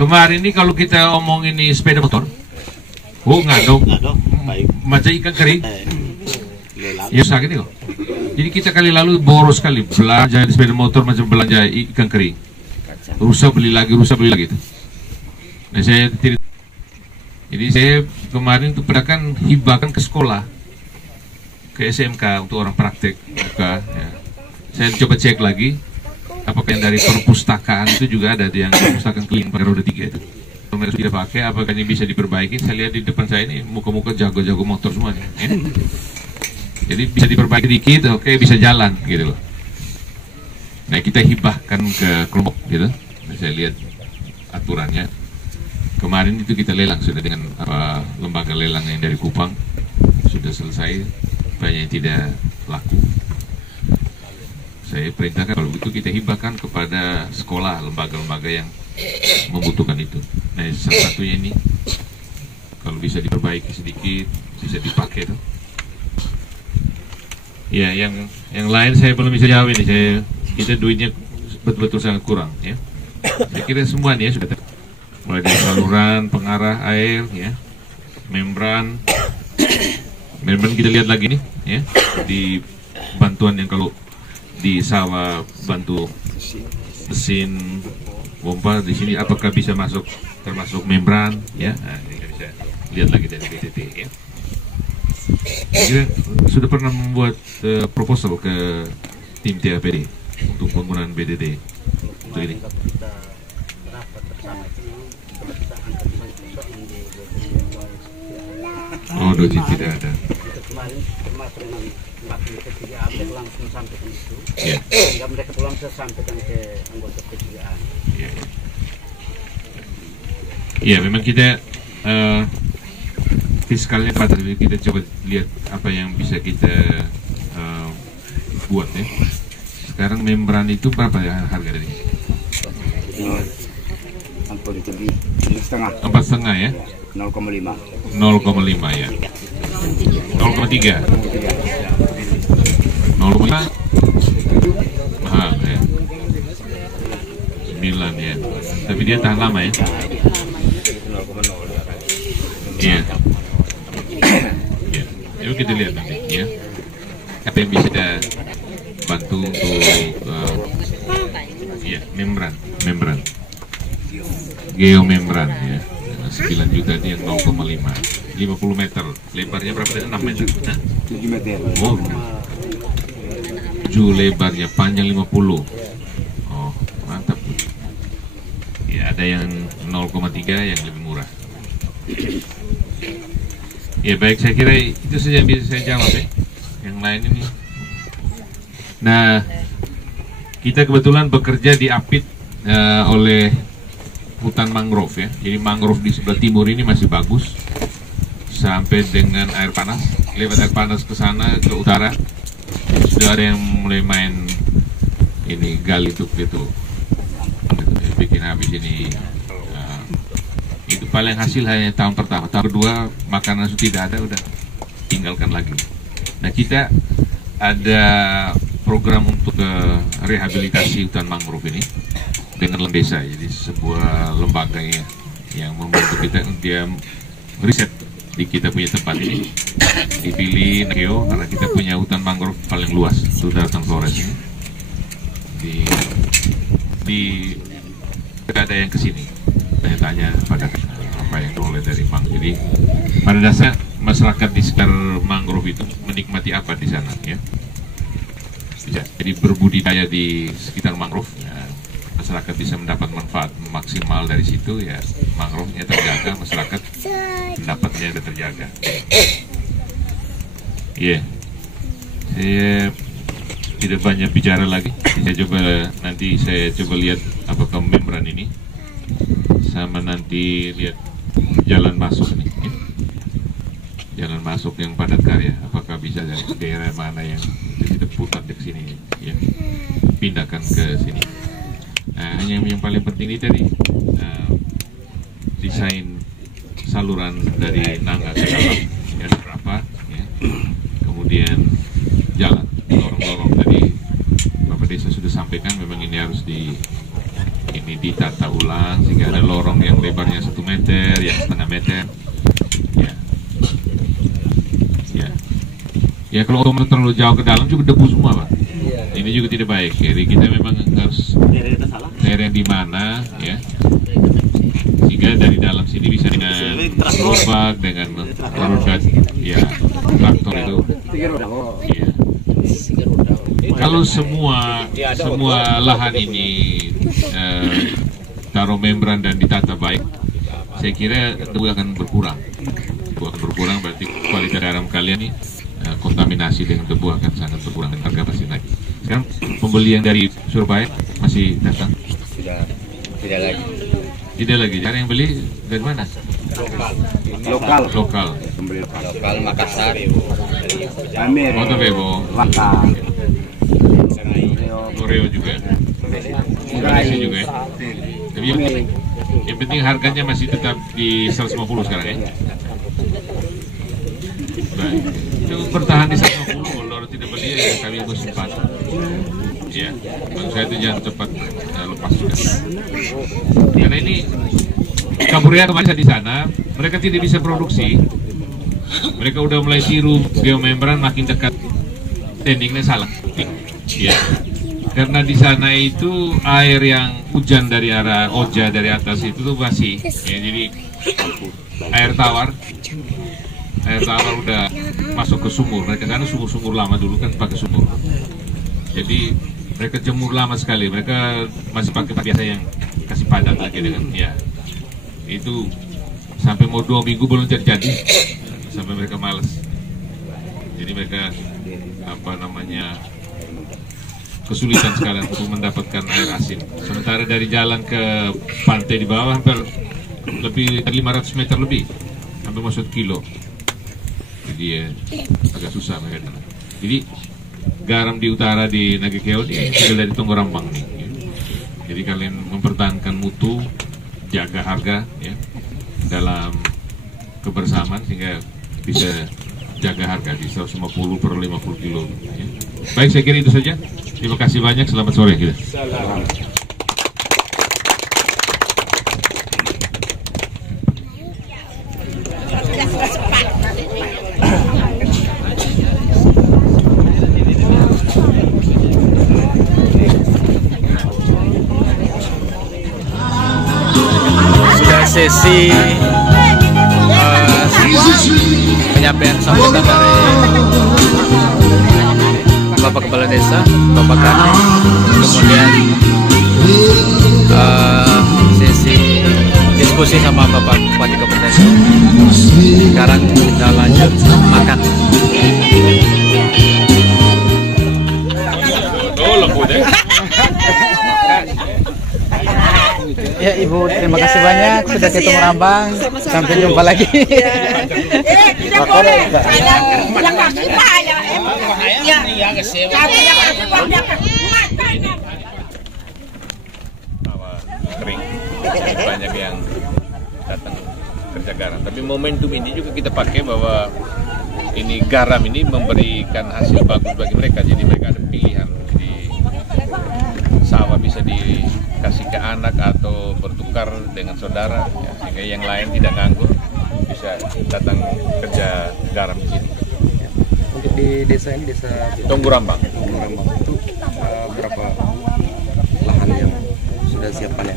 kemarin ini kalau kita omong ini sepeda motor, ngadong, macam ikan kering, ya sakit kok. Jadi kita kali lalu boros sekali belanja di sepeda motor macam belanja ikan kering, rusak beli lagi itu. Nah jadi saya kemarin itu kan hibahkan ke sekolah, ke SMK untuk orang praktek buka. Ya. Saya coba cek lagi, apakah yang dari perpustakaan itu juga ada yang perpustakaan keliling pakai roda 3 itu. Kalau mereka tidak pakai, apakah ini bisa diperbaiki? Saya lihat di depan saya ini muka-muka jago-jago motor semua nih. Ya. Jadi bisa diperbaiki dikit, oke bisa jalan gitu loh. Nah, kita hibahkan ke kelompok gitu. Nah, saya lihat aturannya. Kemarin itu kita lelang sudah dengan lembaga lelang yang dari Kupang, sudah selesai, banyak yang tidak laku. Saya perintahkan kalau itu kita hibahkan kepada sekolah, lembaga-lembaga yang membutuhkan itu. Nah, salah satunya ini kalau bisa diperbaiki sedikit, bisa dipakai tuh. Ya, yang lain saya belum bisa jawab ini. Kita duitnya betul-betul sangat kurang ya. Saya kira semua nih ya sudah mulai dari saluran pengarah air ya, membran kita lihat lagi nih ya, di bantuan yang kalau di sawah bantu mesin pompa di sini apakah bisa masuk termasuk membran ya. Nah, ini bisa lihat lagi dari BTT ya. Saya sudah pernah membuat proposal ke tim TAPD untuk penggunaan BTT untuk ini. Oh, doji tidak ada. Kemarin langsung sampaikan itu. Ya. Sehingga mereka pulang sampaikan ke anggota kejiwaan. Ya. Ya, memang kita fiskalnya patah, kita coba lihat apa yang bisa kita buat ya. Sekarang membran itu berapa ya harga dari? 4,5 ya? 0,5 ya? 0,3 0,5 mahal ya, 9 ya, tapi dia tahan lama ya. Iya. Ya, yuk kita lihat nanti ya, apa yang bisa kita bantu untuk ya, membran geomembran ya, 9 juta dia 0,5 50 meter, lebarnya berapa tadi? 6 meter? Nah? 7 meter. Oh, 7 lebarnya, panjang 50. Oh, mantap. Ya, ada yang 0,3 yang lebih murah. Ya baik, saya kira itu saja yang bisa saya jawab ya. Yang lain ini. Nah, kita kebetulan bekerja di Apit oleh hutan mangrove ya. Jadi mangrove di sebelah timur ini masih bagus sampai dengan air panas. Lewat air panas ke sana ke utara sudah ada yang mulai main ini gali tuk gitu, bikin habis ini. Itu paling hasil hanya tahun pertama. Tahun kedua makanan sudah tidak ada, udah tinggalkan lagi. Nah, kita ada program untuk rehabilitasi hutan mangrove ini dengan desa, jadi sebuah lembaga ya, yang membantu kita. Dia riset di kita punya tempat ini, dipilih Nakeo karena kita punya hutan mangrove paling luas, Daratan Flores ini. Tidak ada yang kesini tanya-tanya pada apa yang diperoleh dari mangrove. Jadi pada dasarnya masyarakat di sekitar mangrove itu menikmati apa di sana ya. Jadi berbudidaya di sekitar mangrove. Masyarakat bisa mendapat manfaat maksimal dari situ ya, mangrove-nya terjaga, masyarakat pendapatnya terjaga. Iya, saya tidak banyak bicara lagi. Saya coba lihat apakah membran ini sama nanti lihat jalan masuk nih ya. Jalan masuk yang padat karya, apakah bisa dari daerah mana yang kita putar ke sini ya, pindahkan ke sini. Nah, yang paling penting ini tadi desain saluran dari Nangga ke dalam ya, berapa ya. Kemudian jalan lorong-lorong tadi Bapak Desa sudah sampaikan, memang ini harus ditata ulang sehingga ada lorong yang lebarnya 1 meter, yang setengah meter ya. Kalau terlalu jauh ke dalam juga debu semua Pak. Ini juga tidak baik. Jadi kita memang harus daerah di mana ya, sehingga dari dalam sini bisa dengan gerobak, dengan roda ya, traktor itu ya. Kalau semua lahan ini taruh membran dan ditata baik, saya kira debu akan berkurang. Berarti kualitas garam kalian nih, kontaminasi dengan debu akan sangat berkurang dan harga pasti naik. Sekarang pembeli yang dari Surabaya masih datang? Sudah tidak lagi. Tidak lagi. Sekarang yang beli dari mana? Lokal. Lokal. Lokal Makassar. Kota Bebo. Koreo juga. Indonesia juga ya. Tapi yang penting harganya masih tetap di 150 sekarang ya. Baik. Itu bertahan di 150, kalau orang tidak beli ya kami harus sempat. Ya, maksud saya itu jangan cepat lepas juga. Karena ini Kaburia kemarin di sana, mereka tidak bisa produksi. Mereka udah mulai tiru geomembran makin dekat. Tendingnya salah. Ya. Karena di sana itu air yang hujan dari arah Oja dari atas itu tuh masih, ya, jadi air tawar udah masuk ke sumur. Mereka kan sumur-sumur lama dulu kan pakai sumur. Jadi mereka jemur lama sekali. Mereka masih pakai biasa yang kasih padat lagi dengan, ya itu sampai mau 2 minggu belum jadi sampai mereka males. Jadi mereka kesulitan sekarang untuk mendapatkan air asin. Sementara dari jalan ke pantai di bawah hampir lebih dari 500 meter lebih, hampir masuk kilo. Jadi ya, agak susah mereka. Jadi garam di utara di Nagekeo ini dari Tunggu Rambang nih. Jadi kalian mempertahankan mutu, jaga harga ya dalam kebersamaan sehingga bisa jaga harga di 150 per 50 kilo. Ya. Baik, saya kira itu saja. Terima kasih banyak, selamat sore kita. Sudah sesi penyampaian sambutan dari Bapak Kepala Desa, Bapak Kani, kemudian sesi diskusi sama Bapak Bupati Kabupaten. Sekarang kita lanjut makan. Ya Ibu, terima kasih banyak sudah ketemu Rambang. Sampai jumpa lagi. Kering, banyak yang datang kerja garam. Tapi momentum ini juga kita pakai bahwa ini garam ini memberikan hasil bagus bagi mereka. Jadi mereka ada pilihan di sawah, bisa dikasih ke anak atau bertukar dengan saudara, ya, sehingga yang lain tidak nganggur, bisa datang kerja garam di sini. Untuk di desa ini, desa Tunggu Rambang itu berapa lahan yang sudah siap panen?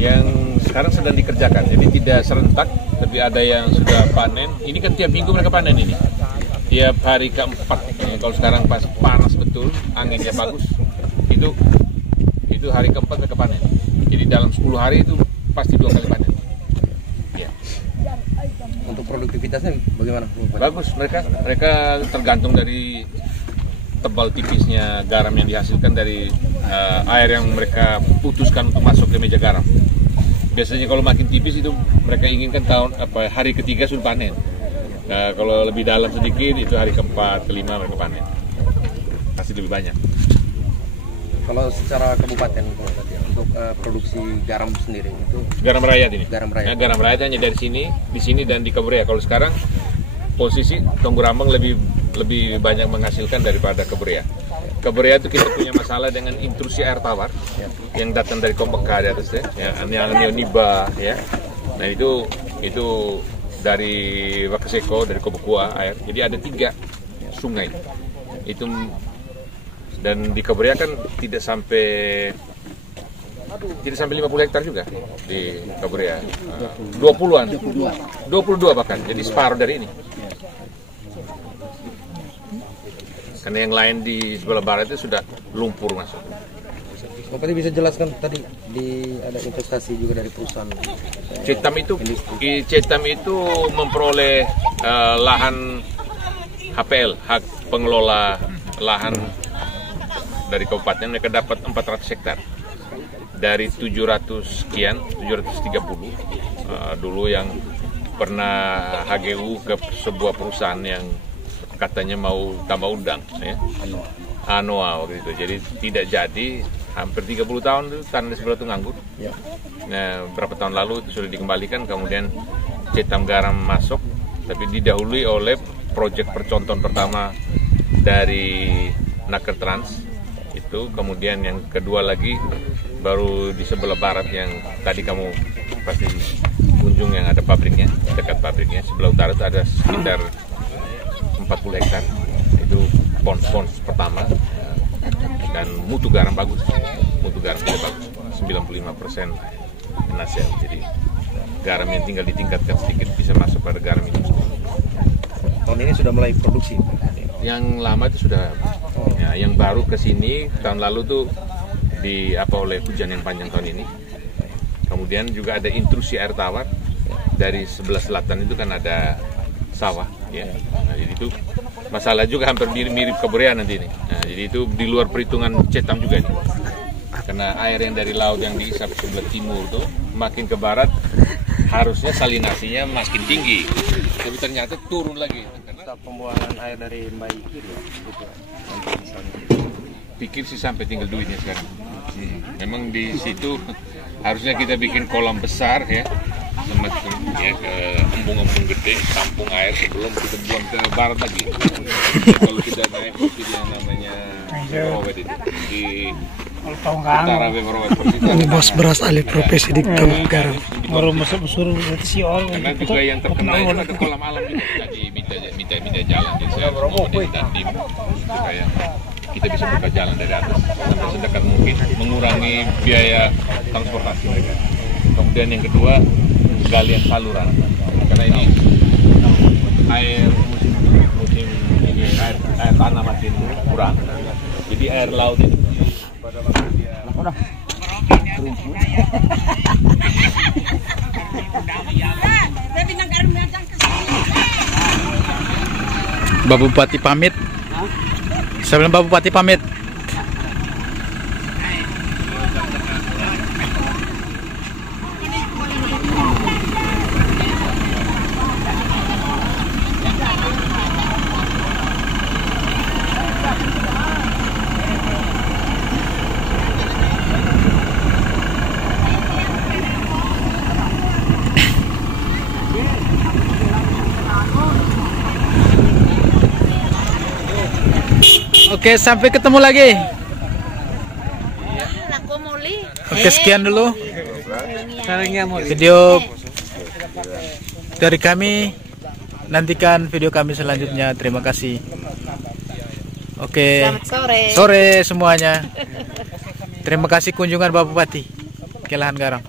Yang sekarang sedang dikerjakan, jadi tidak serentak, tapi ada yang sudah panen. Ini kan tiap minggu mereka panen ini, tiap hari keempat. Kalau sekarang pas panas betul, anginnya bagus, itu hari keempat mereka panen. Jadi dalam 10 hari itu pasti 2 kali panen. Ya. Untuk produktivitasnya bagaimana? Bagus, mereka tergantung dari tebal tipisnya garam yang dihasilkan dari air yang mereka putuskan untuk masuk ke meja garam. Biasanya kalau makin tipis itu mereka inginkan hari ketiga sudah panen. Nah, kalau lebih dalam sedikit itu hari keempat, kelima mereka panen. Pasti lebih banyak. Kalau secara kabupaten untuk produksi garam sendiri itu garam rakyat ini. Garam rakyat. Nah, garam rakyat hanya dari sini, di sini dan di Kaburia. Kalau sekarang posisi Tunggu Rambang lebih banyak menghasilkan daripada Kaburia. Kaburia itu kita punya masalah dengan intrusi air tawar yang datang dari Kompeka di atas ya, yang Niba ya. Nah itu dari Wakaseko, dari Kobukua air. Jadi ada 3 sungai. Itu dan di Kaburia kan tidak sampai 50 hektar juga di Kaburia. 20-an. 22 bahkan. Jadi separuh dari ini. Karena yang lain di sebelah barat itu sudah lumpur masuk. Bapak bisa jelaskan tadi ada investasi juga dari perusahaan Cetam itu memperoleh lahan HPL, hak pengelola lahan dari kabupaten mereka dapat 400 hektar dari 700 sekian, 730 dulu yang pernah HGU ke sebuah perusahaan yang katanya mau tambah udang ya. Anoa waktu itu, jadi tidak jadi hampir 30 tahun itu tanah di sebelah itu nganggur. Nah, berapa tahun lalu itu sudah dikembalikan, kemudian Cetam Garam masuk, tapi didahului oleh proyek percontohan pertama dari Naker Trans itu, kemudian yang kedua lagi baru di sebelah barat yang tadi kamu pasti kunjung yang ada pabriknya, dekat pabriknya sebelah utara itu ada sekitar 40 hektar itu pons pertama, dan mutu garam bagus, mutu garam tidak bagus, 95% NaCl, jadi garam yang tinggal ditingkatkan sedikit bisa masuk pada garam industri. Tahun ini sudah mulai produksi. Yang lama itu sudah, ya, yang baru ke sini tahun lalu tuh oleh hujan yang panjang tahun ini. Kemudian juga ada intrusi air tawar dari sebelah selatan itu kan ada sawah, ya. Nah, jadi itu masalah juga hampir mirip ke Borea nanti ini. Nah, jadi itu di luar perhitungan Cetam juga nih. Karena air yang dari laut yang diisap sebelah timur tuh makin ke barat harusnya salinasinya makin tinggi, tapi ternyata turun lagi. Karena pembuangan air dari Mbak Ikir ya, gitu. Pikir sih sampai tinggal duitnya sekarang. Memang di situ harusnya kita bikin kolam besar ya, semacam ya, ke embung-embung gede, tampung air sebelum kita buang ke barat lagi. Kalau kita naik bukit yang namanya Beberowet itu di utara Beberowet. Ini bos beras alih profesi di Tambak Garam. Baru masuk suruh si orang. Karena juga yang terkenal itu ada kolam alam juga. Jadi minta jalan. Jadi saya mau dan tim supaya kita bisa buka jalan dari atas sampai sedekat mungkin, mengurangi biaya transportasi mereka. Kemudian yang kedua, galian saluran, karena ini air musim ini air tanah makin kurang, jadi air laut itu Bapak Bupati pamit. Sebelum Bapak Bupati pamit. Oke, sampai ketemu lagi. Oke, sekian dulu video dari kami. Nantikan video kami selanjutnya. Terima kasih. Oke, sore semuanya. Terima kasih kunjungan Bapak Bupati ke Lahan Garam.